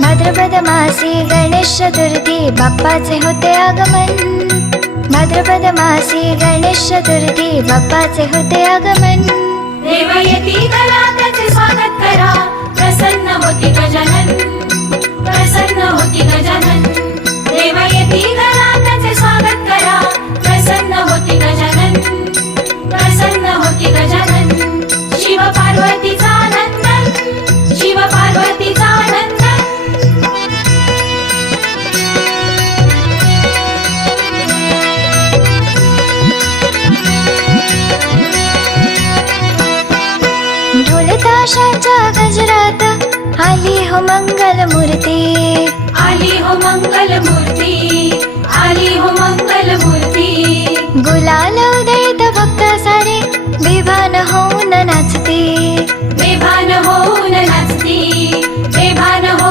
भाद्रपद मासी गणेश चतुर्थी बाप्पाचे होते आगमन. भाद्रपद मासी गणेश चतुर्थी बाप्पाचे होते आगमन. देव येती करा त्याचे स्वागत करा, प्रसन्न होती गजानन, प्रसन्न होती गजानन. देव येती करा त्याचे स्वागत करा, प्रसन्न होती गजानन, प्रसन्न होती गजानन. शिव पार्वतीचा नंदन, शिव पार्वतीचा नंदन. ढोल ताशाच्या गजरात आली हो मंगल मूर्ती. आली हो मंगल मूर्ती, आली हो मंगल मूर्ती. गुलाल उधळीत भक्त सारे बेभान होऊन नाचते. बेभान होऊन नाचती, बेभान होऊन